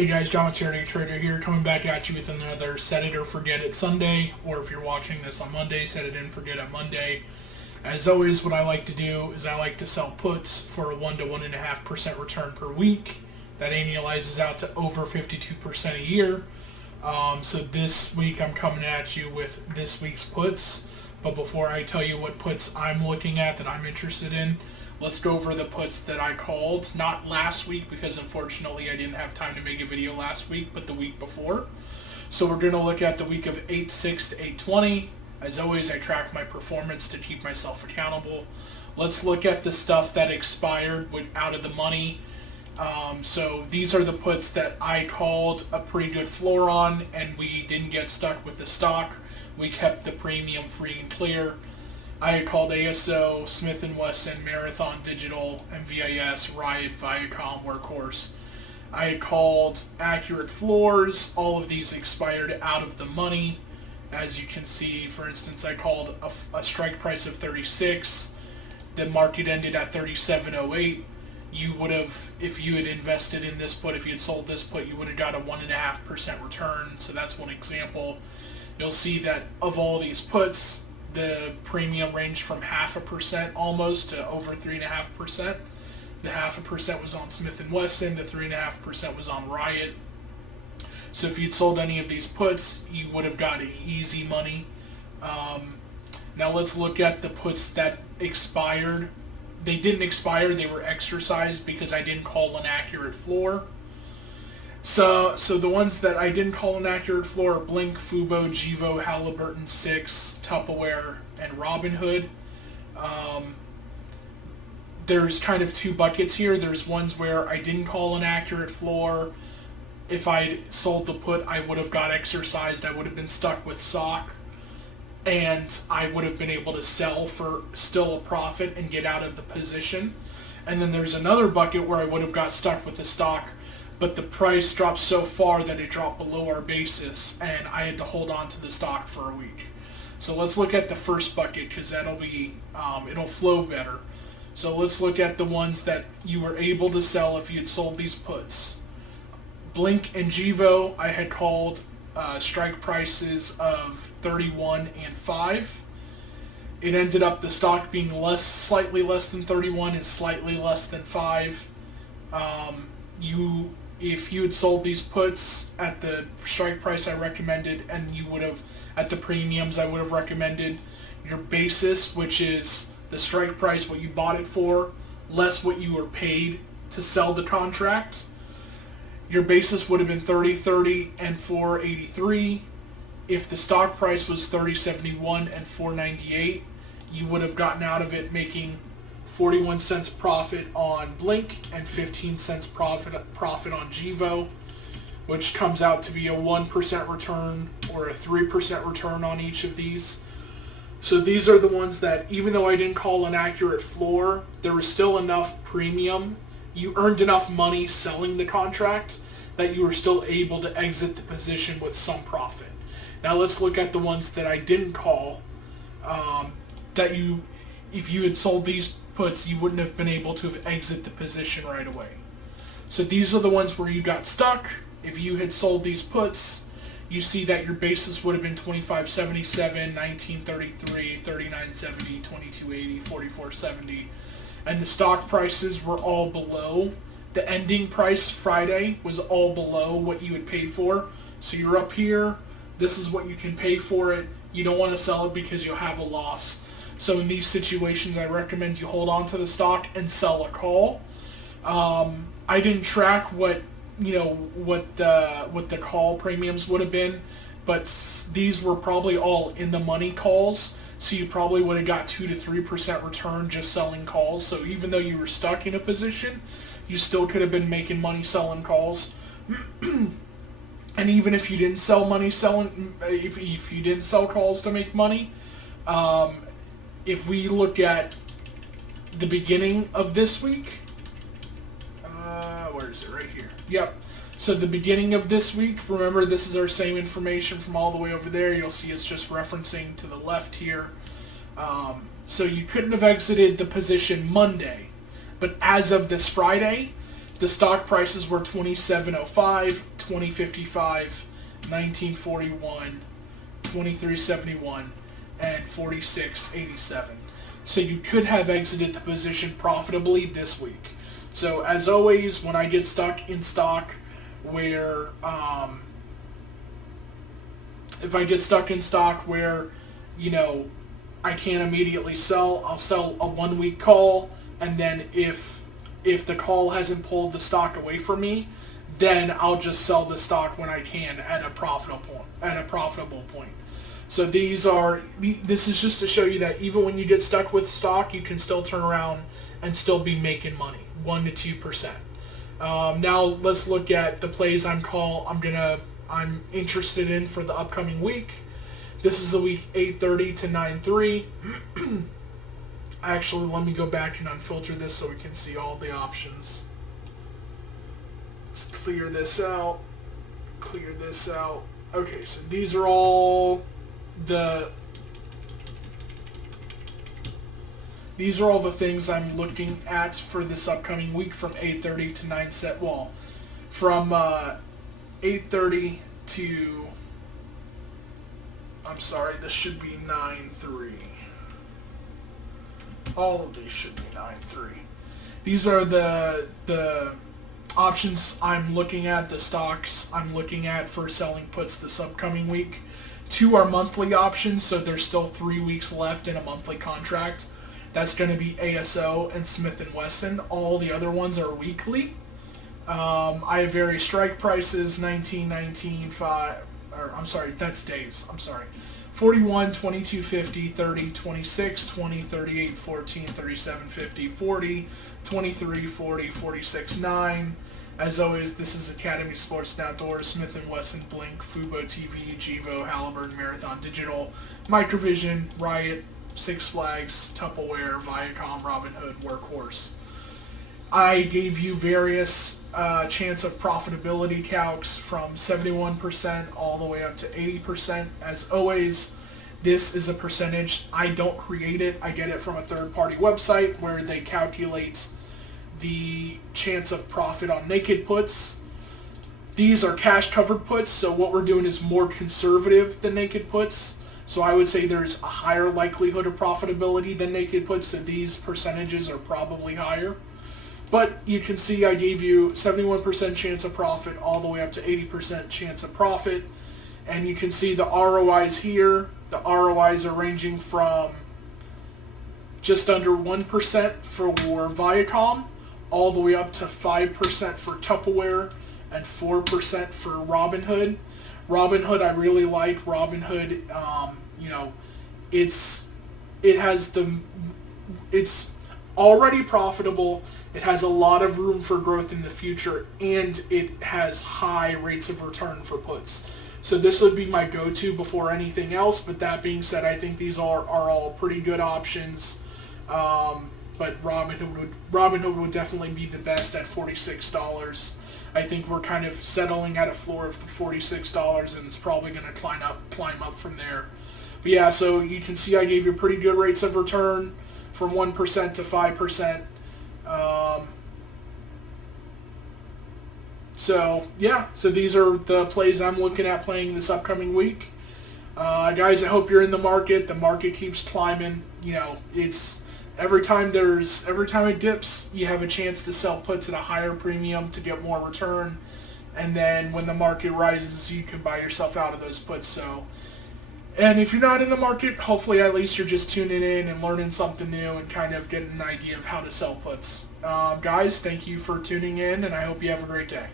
Hey guys, John Day Trader here, coming back at you with another Set It or Forget It Sunday, or if you're watching this on Monday, Set It and Forget It Monday. As always, what I like to do is I like to sell puts for a 1 to 1.5% return per week. That annualizes out to over 52% a year. So this week I'm coming at you with this week's puts. But before I tell you what puts I'm looking at that I'm interested in, let's go over the puts that I called, not last week because unfortunately I didn't have time to make a video last week, but the week before. So we're going to look at the week of 8/6 to 8/20. As always, I track my performance to keep myself accountable. Let's look at the stuff that expired out of the money. So these are the puts that I called a pretty good floor on, and we didn't get stuck with the stock. We kept the premium free and clear. I had called ASO, Smith & Wesson, Marathon Digital, MVIS, Riot, Viacom, Workhorse. I had called Accurate Floors. All of these expired out of the money. As you can see, for instance, I called a strike price of 36. The market ended at 37.08. You would have, if you had invested in this put, if you had sold this put, you would have got a 1.5% return. So that's one example. You'll see that of all these puts, the premium ranged from 0.5% almost to over 3.5%. The 0.5% was on Smith & Wesson. The 3.5% was on Riot. So if you'd sold any of these puts, you would have got easy money. Now let's look at the puts that expired. They didn't expire. They were exercised because I didn't call an accurate floor. So the ones that I didn't call an accurate floor are Blink, Fubo, Gevo, Halliburton, Six, Tupperware, and Robinhood. There's kind of two buckets here. There's ones where I didn't call an accurate floor. If I'd sold the put, I would have got exercised. I would have been stuck with SOC, and I would have been able to sell for still a profit and get out of the position. And then there's another bucket where I would have got stuck with the stock, but the price dropped so far that it dropped below our basis, and I had to hold on to the stock for a week. So let's look at the first bucket because that'll be, it'll flow better. So let's look at the ones that you were able to sell if you had sold these puts. Blink and Gevo, I had called strike prices of 31 and 5. It ended up the stock being slightly less than 31 and slightly less than 5. If you had sold these puts at the strike price I recommended, and you would have at the premiums I would have recommended, your basis, which is the strike price, what you bought it for, less what you were paid to sell the contract, your basis would have been 30.30 and 4.83. If the stock price was 30.71 and 4.98, you would have gotten out of it making 41 cents profit on Blink and 15 cents profit on Gevo, which comes out to be a 1% return or a 3% return on each of these. So these are the ones that, even though I didn't call an accurate floor, there was still enough premium. You earned enough money selling the contract that you were still able to exit the position with some profit. Now let's look at the ones that I didn't call, if you had sold these puts, you wouldn't have been able to have exited the position right away. So these are the ones where you got stuck. If you had sold these puts, you see that your basis would have been 25.77, 19.33, 39.70, 22.80, 44.70, and the stock prices were all below. The ending price Friday was all below what you had paid for. So you're up here. This is what you can pay for it. You don't want to sell it because you'll have a loss. So in these situations, I recommend you hold on to the stock and sell a call. I didn't track what the call premiums would have been, but these were probably all in the money calls. So you probably would have got 2 to 3% return just selling calls. So even though you were stuck in a position, you still could have been making money selling calls. And even if you didn't sell if you didn't sell calls to make money, if we look at the beginning of this week, where is it? Right here. Yep. So the beginning of this week, remember this is our same information from all the way over there. You'll see it's just referencing to the left here. So you couldn't have exited the position Monday, but as of this Friday, The stock prices were 27.05, 20.55, 19.41, 23.71, and 46.87. So you could have exited the position profitably this week. So as always, when I get stuck in stock where, if I get stuck in stock where, you know, I can't immediately sell, I'll sell a 1 week call, and then if the call hasn't pulled the stock away from me, then I'll just sell the stock when I can at a profitable point. So this is just to show you that even when you get stuck with stock, you can still turn around and still be making money, 1 to 2%. Now let's look at the plays I'm interested in for the upcoming week. This is the week 8:30 to 9:3. Actually, let me go back and unfilter this so we can see all the options. Let's clear this out. Clear this out. Okay, so these are all the things I'm looking at for this upcoming week from 8:30 to 9 set. Well, from 8:30 to, I'm sorry, this should be 9:3. All of these should be 9:3. These are the options I'm looking at, the stocks I'm looking at for selling puts this upcoming week. 2 are monthly options, so there's still 3 weeks left in a monthly contract. That's going to be ASO and Smith & Wesson. All the other ones are weekly. I have various strike prices, 19, 19, 5, or I'm sorry, that's days, I'm sorry. 41, 22, 50, 30, 26, 20, 38, 14, 37, 50, 40, 23, 40, 46, 9. As always, this is Academy Sports and Outdoors, Smith & Wesson, Blink, Fubo TV, Gevo, Halliburton, Marathon Digital, Microvision, Riot, Six Flags, Tupperware, Viacom, Robinhood, Workhorse. I gave you various chance of profitability calcs from 71% all the way up to 80%. As always, this is a percentage. I don't create it. I get it from a third-party website where they calculate the chance of profit on naked puts. These are cash-covered puts, so what we're doing is more conservative than naked puts. So I would say there's a higher likelihood of profitability than naked puts, so these percentages are probably higher. But you can see I gave you 71% chance of profit all the way up to 80% chance of profit. And you can see the ROIs here. The ROIs are ranging from just under 1% for Viacom all the way up to 5% for Tupperware and 4% for Robinhood. Robinhood I really like. Robinhood, it's already profitable. It has a lot of room for growth in the future, and it has high rates of return for puts. So this would be my go-to before anything else, but that being said, I think these are all pretty good options. But Robinhood would definitely be the best at $46. I think we're kind of settling at a floor of $46, and it's probably going to climb up from there. But yeah, so you can see I gave you pretty good rates of return from 1% to 5%. So these are the plays I'm looking at playing this upcoming week. Guys, I hope you're in the market. The market keeps climbing. It's every time it dips, you have a chance to sell puts at a higher premium to get more return. And then when the market rises, you can buy yourself out of those puts. So, and if you're not in the market, hopefully at least you're just tuning in and learning something new and kind of getting an idea of how to sell puts. Guys, thank you for tuning in, and I hope you have a great day.